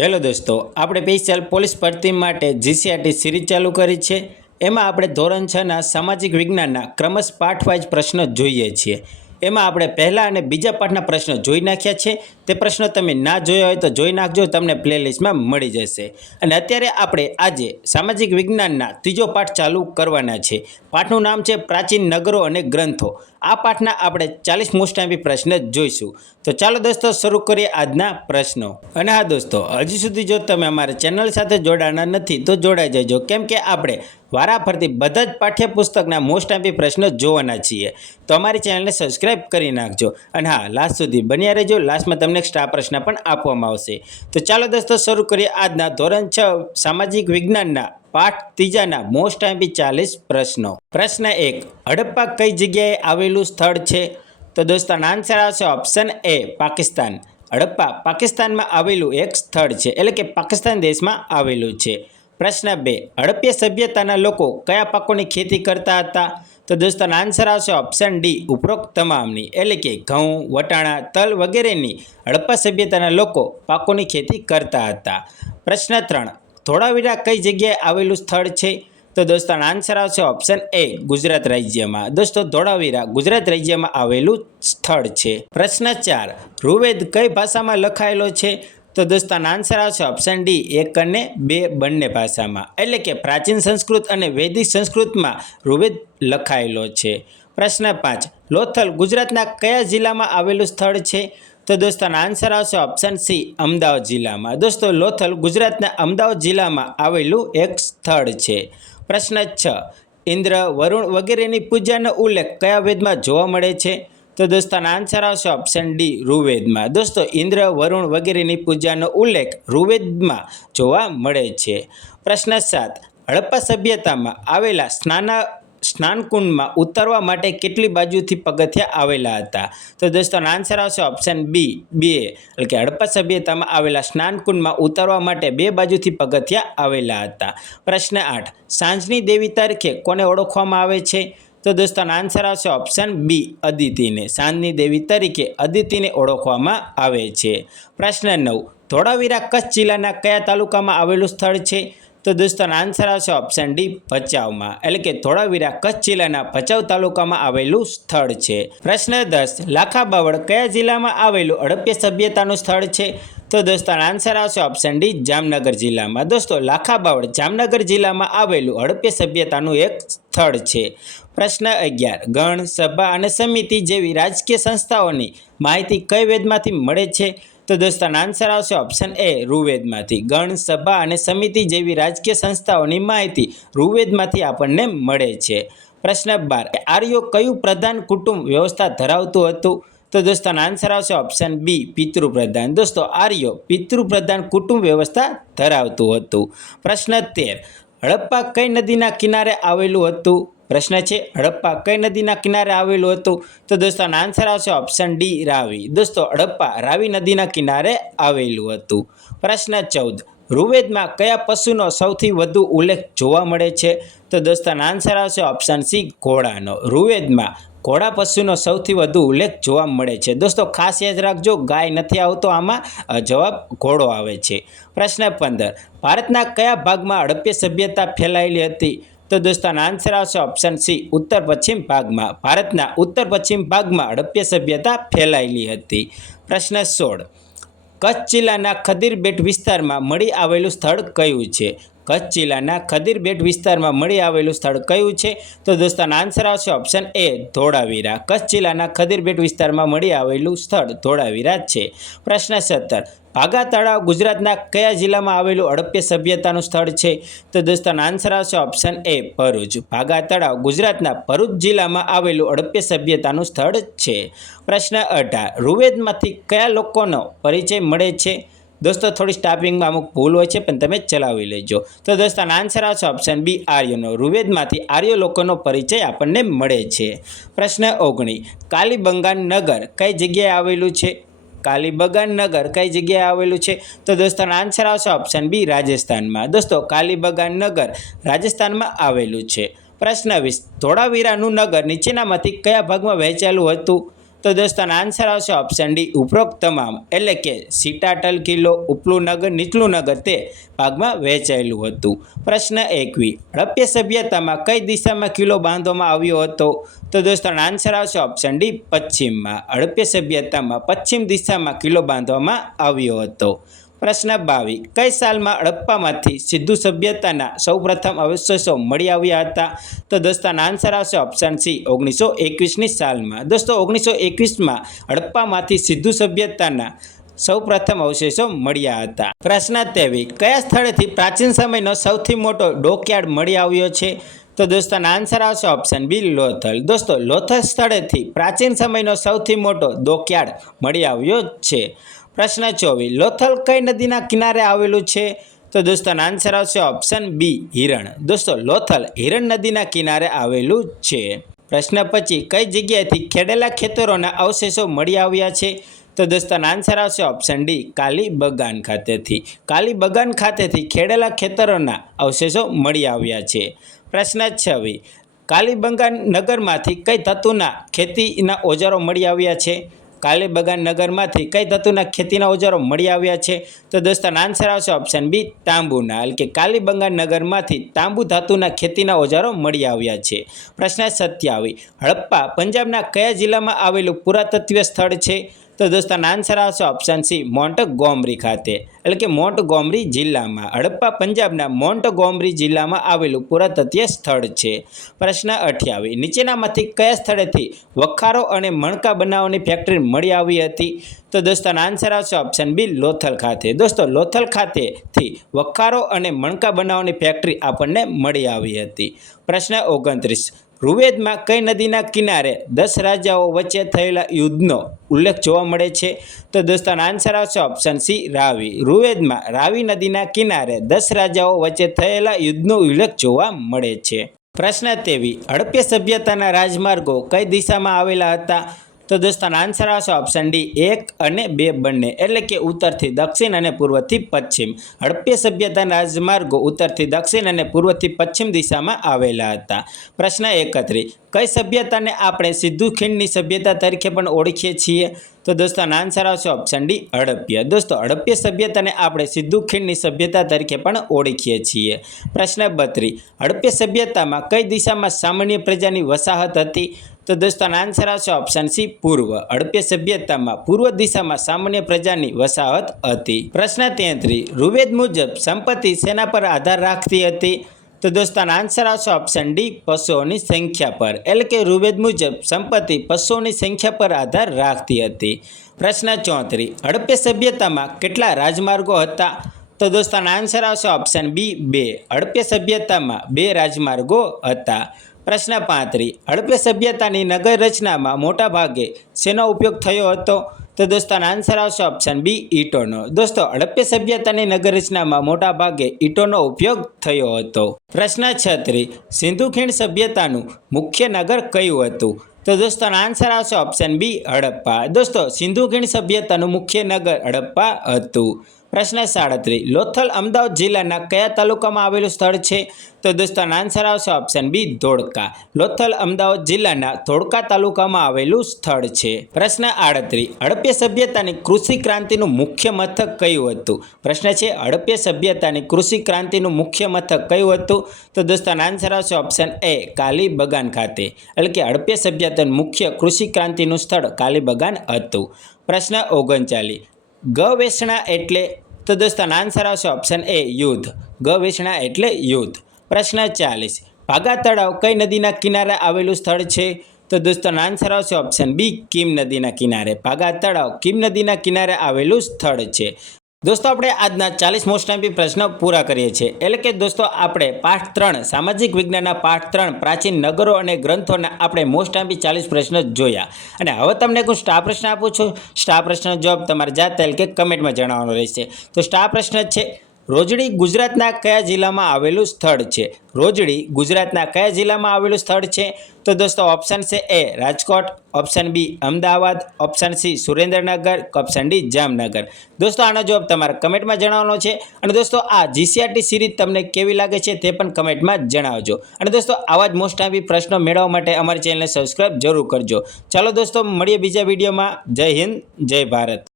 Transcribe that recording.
Hello દોસ્તો, આપણે special police ભરતી માટે જીસીઆરટી સિરીઝ ચાલુ કરી છે. એમાં આપણે ધોરણ છના સામાજિક વિજ્ઞાનના ક્રમશ પાઠ વાઇઝ પ્રશ્નો જોઈએ છીએ. એમાં આપણે પહેલા અને બીજા પાઠના પ્રશ્નો જોઈ નાખ્યા છે. તે પ્રશ્નો તમે ના જોયા હોય તો જોઈ નાખજો, તમને પ્લેલિસ્ટમાં મળી જશે. અને અત્યારે આપણે આજે સામાજિક વિજ્ઞાનના ત્રીજો પાઠ ચાલુ કરવાના છે. પાઠનું નામ છે પ્રાચીન નગરો અને ગ્રંથો. આ પાઠના આપણે ચાલીસ મોસ્ટ ટાઈમ પ્રશ્ન જોઈશું. તો ચાલો દોસ્તો શરૂ કરીએ આજના પ્રશ્નો. અને હા દોસ્તો, હજી સુધી જો તમે અમારા ચેનલ સાથે જોડાના નથી તો જોડાઈ જજો. કેમ કે આપણે વારાફરતી બધા જ પાઠ્યપુસ્તકના મોસ્ટ ટાઈમ પ્રશ્નો જોવાના છીએ. તો અમારી ચેનલને સબસ્ક્રાઇબ કરી નાખજો. અને હા લાસ્ટ સુધી બન્યા રહેજો. લાસ્ટમાં તમને સ્ટાર પ્રશ્ન પણ આપવામાં આવશે. તો ચાલો દોસ્તો શરૂ કરીએ આજના ધોરણ છ સામાજિક વિજ્ઞાનના પાઠ ત્રીજાના મોસ્ટ ટાઈમ ચાલીસ પ્રશ્નો. પ્રશ્ન એક, હડપ્પા કઈ જગ્યાએ આવેલું સ્થળ છે? તો દોસ્તો આન્સર આવશે ઓપ્શન એ પાકિસ્તાન. હડપ્પા પાકિસ્તાનમાં આવેલું એક સ્થળ છે, એટલે કે પાકિસ્તાન દેશમાં આવેલું છે. પ્રશ્ન બે, હડપ્પીય સભ્યતાના લોકો કયા પાકોની ખેતી કરતા હતા? તો દોસ્તો આન્સર આવશે ઓપ્શન ડી ઉપરોક્ત તમામની. એટલે કે ઘઉં, વટાણા, તલ વગેરેની હડપ્પા સભ્યતાના લોકો પાકોની ખેતી કરતા હતા. પ્રશ્ન ત્રણ ધોળાવીરા કઈ જગ્યાએ આવેલું સ્થળ છે? તો દોસ્તો આન્સર આવશે ઓપ્શન એ ગુજરાત રાજ્યમાં. દોસ્તો ધોળાવીરા ગુજરાત રાજ્યમાં આવેલું સ્થળ છે. પ્રશ્ન ચાર ઋવેદ કઈ ભાષામાં લખાયેલો છે? તો દોસ્તો આન્સર આવશે ઓપ્શન ડી એક અને બે બંને ભાષામાં. એટલે કે પ્રાચીન સંસ્કૃત અને વૈદિક સંસ્કૃતમાં ઋવેદ લખાયેલો છે. પ્રશ્ન પાંચ, લોથલ ગુજરાતના કયા જિલ્લામાં આવેલું સ્થળ છે? તો દોસ્તો આન્સર આવશે ઓપ્શન સી અમદાવાદ જિલ્લામાં. દોસ્તો, લોથલ ગુજરાતના અમદાવાદ જિલ્લામાં આવેલું એક સ્થળ છે. પ્રશ્ન છ, ઇન્દ્ર, વરુણ વગેરેની પૂજાનો ઉલ્લેખ કયા વેદમાં જોવા મળે છે? તો દોસ્તો આન્સર આવશે ઓપ્શન ડી ઋવેદમાં દોસ્તો, ઇન્દ્ર, વરુણ વગેરેની પૂજાનો ઉલ્લેખ ઋવેદમાં જોવા મળે છે. પ્રશ્ન સાત, હડપ્પા સભ્યતામાં આવેલા સ્નાના, સ્નાનકુંડમાં ઉતરવા માટે કેટલી બાજુથી પગથિયા આવેલા હતા? તો દોસ્તો આન્સર આવશે ઓપ્શન બી બે. એટલે કે હડપ્પા સભ્યતામાં આવેલા સ્નાનકુંડમાં ઉતરવા માટે બે બાજુથી પગથિયા આવેલા હતા. પ્રશ્ન આઠ, સાંજની દેવી તારીખે કોને ઓળખવામાં આવે છે? તો દોસ્તો આન્સર આવશે ઓપ્શન બી અદિતિને. સાંજની દેવી તરીકે અદિતિને ઓળખવામાં આવે છે. પ્રશ્ન નવ, ધોળાવીરા કચ્છ જિલ્લાના કયા તાલુકામાં આવેલું સ્થળ છે? તો દોસ્તોનો આન્સર આવશે ઓપ્શન ડી ભચાઉમાં. એટલે કે ધોળાવીરા કચ્છ જિલ્લાના ભચાઉ તાલુકામાં આવેલું સ્થળ છે. પ્રશ્ન દસ લાખા બાવળ કયા જિલ્લામાં આવેલું હડપ્ય સભ્યતાનું સ્થળ છે? તો દોસ્તો આન્સર આવશે ઓપ્શન ડી જામનગર જિલ્લામાં. દોસ્તો લાખા બાવળ જામનગર જિલ્લામાં આવેલું હડપ્ય સભ્યતાનું એક સ્થળ છે. પ્રશ્ન અગિયાર, ગણ, સભા અને સમિતિ જેવી રાજકીય સંસ્થાઓની માહિતી કઈ વેદમાંથી મળે છે? તો દોસ્તો આન્સર આવશે ઓપ્શન એ ઋવેદમાંથી ગણ સભા અને સમિતિ જેવી રાજકીય સંસ્થાઓની માહિતી ઋવેદમાંથી આપણને મળે છે. પ્રશ્ન બાર આર્યો કયું પ્રધાન કુટુંબ વ્યવસ્થા ધરાવતું હતું? તો દોસ્તો આન્સર આવશે ઓપ્શન બી પિતૃપ્રધાન. દોસ્તો, આર્યો પિતૃપ્રધાન કુટુંબ વ્યવસ્થા ધરાવતું હતું. પ્રશ્ન તેર, હડપ્પા કઈ નદીના કિનારે આવેલું હતું? પ્રશ્ન છે, હડપ્પા કઈ નદીના કિનારે આવેલું હતું? તો દોસ્તો આન્સર આવશે ઓપ્શન ડી રાવી. દોસ્તો, હડપ્પા રાવી નદીના કિનારે આવેલું હતું. પ્રશ્ન ચૌદ ઋવેદમાં કયા પશુનો સૌથી વધુ ઉલ્લેખ જોવા મળે છે? તો દોસ્તો આન્સર આવશે ઓપ્શન સી ઘોડાનો. ઋવેદમાં ઘોડા પશુનો સૌથી વધુ ઉલ્લેખ જોવા મળે છે. દોસ્તો, ખાસ યાદ રાખજો, ગાય નથી આવતો આમાં જવાબ ઘોડો આવે છે. પ્રશ્ન પંદર, ભારતના કયા ભાગમાં હડપ્ય સભ્યતા ફેલાયેલી હતી? તો દોસ્તો આન્સર આવશે ઓપ્શન સી ઉત્તર પશ્ચિમ ભાગમાં. ભારતના ઉત્તર પશ્ચિમ ભાગમાં હડપ્ય સભ્યતા ફેલાયેલી હતી. પ્રશ્ન સોળ. કચ્છ જિલ્લાના ખદીર બેટ વિસ્તારમાં મળી આવેલું સ્થળ કયું છે? કચ્છ જિલ્લાના ખદીરબેટ વિસ્તારમાં મળી આવેલું સ્થળ કયું છે? તો દોસ્તાનો આન્સર આવશે ઓપ્શન એ ધોળાવીરા. કચ્છ જિલ્લાના ખદીરબેટ વિસ્તારમાં મળી આવેલું સ્થળ ધોળાવીરા છે. પ્રશ્ન સત્તર, ભાગા તળાવ ગુજરાતના કયા જિલ્લામાં આવેલું હડપ્ય સભ્યતાનું સ્થળ છે? તો દોસ્તાનો આન્સર આવશે ઓપ્શન એ ભરૂચ. ભાગા તળાવ ગુજરાતના ભરૂચ જિલ્લામાં આવેલું હડપ્ય સભ્યતાનું સ્થળ છે. પ્રશ્ન અઢાર ઋવેદમાંથી કયા લોકોનો પરિચય મળે છે? દોસ્તો, થોડી સ્ટાફિંગમાં અમુક ભૂલ હોય છે, પણ તમે ચલાવી લેજો. તો દોસ્તો આન્સર આવશે ઓપ્શન બી આર્યનો. ઋવેદમાંથી આર્ય લોકોનો પરિચય આપણને મળે છે. પ્રશ્ન ઓગણી કાલીબંગાન નગર કઈ જગ્યાએ આવેલું છે? કાલીબગાન નગર કઈ જગ્યાએ આવેલું છે? તો દોસ્તોનો આન્સર આવશે ઓપ્શન બી રાજસ્થાનમાં. દોસ્તો, કાલીબગાન નગર રાજસ્થાનમાં આવેલું છે. પ્રશ્ન વીસ. ધોળાવીરાનું નગર નીચેનામાંથી કયા ભાગમાં વહેંચાયેલું હતું? તો દોસ્તોનો આન્સર આવશે ઓપ્શન ડી ઉપરોક્ત તમામ. એટલે કે સીટાટલ કિલ્લો, ઉપલું નગર, નીચલું નગર તે ભાગમાં વહેંચાયેલું હતું. પ્રશ્ન એકવી. હડપ્ય સભ્યતામાં કઈ દિશામાં કિલ્લો બાંધવામાં આવ્યો હતો? તો દોસ્તોનો આન્સર આવશે ઓપ્શન ડી પશ્ચિમમાં. હડપ્ય સભ્યતામાં પશ્ચિમ દિશામાં કિલ્લો બાંધવામાં આવ્યો હતો. પ્રશ્ન બાવીસ કઈ સાલમાં હડપ્પામાંથી સિદ્ધુ સભ્યતાના સૌપ્રથમ અવશેષો મળી આવ્યા હતા? તો દોસ્તાના આન્સર આવશે ઓપ્શન સી ઓગણીસો એકવીસની સાલમાં. દોસ્તો, ઓગણીસો એકવીસમાં હડપ્પામાંથી સિદ્ધુ સભ્યતાના સૌપ્રથમ અવશેષો મળ્યા હતા. પ્રશ્ન તેવી, કયા સ્થળેથી પ્રાચીન સમયનો સૌથી મોટો ડોકયાર્ડ મળી આવ્યો છે? તો દોસ્તોના આન્સર આવશે ઓપ્શન બી લોથલ. દોસ્તો, લોથલ સ્થળેથી પ્રાચીન સમયનો સૌથી મોટો ડોકયાર્ડ મળી આવ્યો છે. પ્રશ્ન ચોવીસ. લોથલ કઈ નદીના કિનારે આવેલું છે? તો દોસ્તોનો આન્સર આવશે ઓપ્શન બી હિરણ. દોસ્તો, લોથલ હિરણ નદીના કિનારે આવેલું છે. પ્રશ્ન પછી કઈ જગ્યાએથી ખેડેલા ખેતરોના અવશેષો મળી આવ્યા છે? તો દોસ્તોનો આન્સર આવશે ઓપ્શન ડી કાલી બગાન ખાતેથી. કાલી બગાન ખાતેથી ખેડેલા ખેતરોના અવશેષો મળી આવ્યા છે. પ્રશ્ન છવ્વીસ, કાલીબંગાન નગરમાંથી કઈ ધાતુના ખેતીના ઓજારો મળી આવ્યા છે? કાલીબગાન નગરમાંથી કઈ ધાતુના ખેતીના ઓજારો મળી આવ્યા છે? તો દોસ્તાનો આન્સર આવશે ઓપ્શન બી તાંબુના. એટલે કે કાલીબંગાન નગરમાંથી તાંબુ ધાતુના ખેતીના ઓજારો મળી આવ્યા છે. પ્રશ્ન સત્યાવી હડપ્પા પંજાબના કયા જિલ્લામાં આવેલું પુરાતત્વીય સ્થળ છે? તો દોસ્તોનો આન્સર આવશે ઓપ્શન સી મોન્ટ ગોમરી ખાતે. એટલે કે મોન્ટ ગોમરી જિલ્લામાં, હડપ્પા પંજાબના મોન્ટ ગોમરી જિલ્લામાં આવેલું પુરાતત્વીય સ્થળ છે. પ્રશ્ન અઠ્યાવીસ, નીચેનામાંથી કયા સ્થળેથી વખારો અને મણકા બનાવવાની ફેક્ટરી મળી આવી હતી? તો દોસ્તાનો આન્સર આવશે ઓપ્શન બી લોથલ ખાતે. દોસ્તો, લોથલ ખાતેથી વખારો અને મણકા બનાવવાની ફેક્ટરી આપણને મળી આવી હતી. પ્રશ્ન ઓગણત્રીસ ઋવેદમાં કઈ નદીના કિનારે દસ રાજાઓ વચ્ચે થયેલા યુદ્ધનો ઉલ્લેખ જોવા મળે છે? તો દોસ્તોનો આન્સર આવશે ઓપ્શન સી રાવી. ઋવેદમાં રાવી નદીના કિનારે દસ રાજાઓ વચ્ચે થયેલા યુદ્ધનો ઉલ્લેખ જોવા મળે છે. પ્રશ્ન તેવી હડપ્ય સભ્યતાના રાજમાર્ગો કઈ દિશામાં આવેલા હતા? તો દોસ્તોનો આન્સર આવશે ઓપ્શન ડી એક અને બે બંને. એટલે કે ઉત્તરથી દક્ષિણ અને પૂર્વથી પશ્ચિમ. હડપ્ય સભ્યતાના રાજમાર્ગો ઉત્તરથી દક્ષિણ અને પૂર્વથી પશ્ચિમ દિશામાં આવેલા હતા. પ્રશ્ન એકત્રીસ. કઈ સભ્યતાને આપણે સિદ્ધુ ખીણની સભ્યતા તરીકે પણ ઓળખીએ છીએ? તો દોસ્તોનો આન્સર આવશે ઓપ્શન ડી હડપ્ય દોસ્તો હડપ્ય સભ્યતાને આપણે સિદ્ધુ ખીણની સભ્યતા તરીકે પણ ઓળખીએ છીએ. પ્રશ્ન બત્રી હડપ્ય સભ્યતામાં કઈ દિશામાં સામાન્ય પ્રજાની વસાહત હતી? તો દોસ્તોનો આન્સર આવશે ઓપ્શન સી પૂર્વ. હડપ્ય સભ્યતામાં પૂર્વ દિશામાં સામાન્ય પ્રજાની વસાહત હતી. પ્રશ્ન તેત્રીસ ઋવેદ મુજબ સંપત્તિ સેના પર આધાર રાખતી હતી? તો દોસ્તોનો આન્સર આવશે ઓપ્શન ડી પશુઓની સંખ્યા પર. એટલે કે ઋવેદ મુજબ સંપત્તિ પશુઓની સંખ્યા પર આધાર રાખતી હતી. પ્રશ્ન ચોત્રીસ હડપ્ય સભ્યતામાં કેટલા રાજમાર્ગો હતા? તો દોસ્તોનો આન્સર આવશે ઓપ્શન બી બે. હડપ્ય સભ્યતામાં બે રાજમાર્ગો હતા. પ્રશ્ન પાંત્રી હડપ્ય સભ્યતાની નગર રચનામાં મોટા ભાગે શેનો ઉપયોગ થયો હતો? તો દોસ્તોનો આન્સર આવશે ઓપ્શન બી ઈંટોનો. દોસ્તો હડપ્ય સભ્યતાની નગર રચનામાં મોટા ભાગે ઈંટોનો ઉપયોગ થયો હતો. પ્રશ્ન છત્રી સિંધુ ખીણ સભ્યતાનું મુખ્ય નગર કયું હતું? તો દોસ્તોનો આન્સર આવશે ઓપ્શન બી હડપ્પા દોસ્તો, સિંધુ ખીણ સભ્યતાનું મુખ્ય નગર હડપ્પા હતું. પ્રશ્ન સાડત્રીસ. લોથલ અમદાવાદ જિલ્લાના કયા તાલુકામાં આવેલું સ્થળ છે? તો દોસ્તોનો આન્સર આવશે ઓપ્શન બી ધોળકા. લોથલ અમદાવાદ જિલ્લાના ધોળકા તાલુકામાં આવેલું સ્થળ છે. પ્રશ્ન આડત્રીસ. હડપ્ય સભ્યતાની કૃષિ ક્રાંતિનું મુખ્ય મથક કયું હતું? પ્રશ્ન છે હડપ્ય સભ્યતાની કૃષિ ક્રાંતિનું મુખ્ય મથક કયું હતું? તો દોસ્તોનો આન્સર આવશે ઓપ્શન એ કાલી બગાન ખાતે. એટલે કે હડપ્ય સભ્યતાનું મુખ્ય કૃષિ ક્રાંતિનું સ્થળ કાલી બગાન હતું. પ્રશ્ન ઓગણચાલીસ. ગવેષણા એટલે તો દોસ્તોનો આન્સર આવશે ઓપ્શન એ યુદ્ધ. ગવેષણા એટલે યુદ્ધ. પ્રશ્ન ચાલીસ. ભાગા તળાવ કઈ નદીના કિનારે આવેલું સ્થળ છે? તો દોસ્તોનો આન્સર આવશે ઓપ્શન બી કિમ નદીના કિનારે. ભાગા તળાવ કિમ નદીના કિનારે આવેલું સ્થળ છે? દોસ્તો, આપણે આજના ચાલીસ મોસ્ટ એમ્પી પ્રશ્નો પૂરા કરીએ છીએ. એટલે કે દોસ્તો, આપણે પાઠ ત્રણ, સામાજિક વિજ્ઞાનના પાઠ ત્રણ, પ્રાચીન નગરો અને ગ્રંથોના આપણે મોસ્ટ એમ્પી ચાલીસ પ્રશ્ન જોયા. અને હવે તમને કોઈ સ્ટાર પ્રશ્ન આપું છું. સ્ટાર પ્રશ્ન જવાબ તમારે જાતે એટલે કે કમેન્ટમાં જણાવવાનો રહેશે. તો સ્ટાર પ્રશ્ન છે રોજડી ગુજરાતના કયા જિલ્લામાં આવેલું સ્થળ છે? રોજડી ગુજરાતના કયા જિલ્લામાં આવેલું સ્થળ છે? તો દોસ્તો ઓપ્શન છે A Rajkot option B Ahmedabad option C Surendranagar option D Jamnagar. દોસ્તો, આનો જવાબ તમારે કમેન્ટમાં જણાવવાનો છે. અને દોસ્તો, આ જીસીઆરટી સિરીઝ તમને કેવી લાગે છે તે પણ કમેન્ટમાં જણાવજો. અને દોસ્તો, આવા જ મોસ્ટ આવી પ્રશ્નો મેળવવા માટે અમારી ચેનલને સબસ્ક્રાઈબ જરૂર કરજો. ચાલો દોસ્તો, મળીએ બીજા વિડીયોમાં જય હિન્દ, જય ભારત.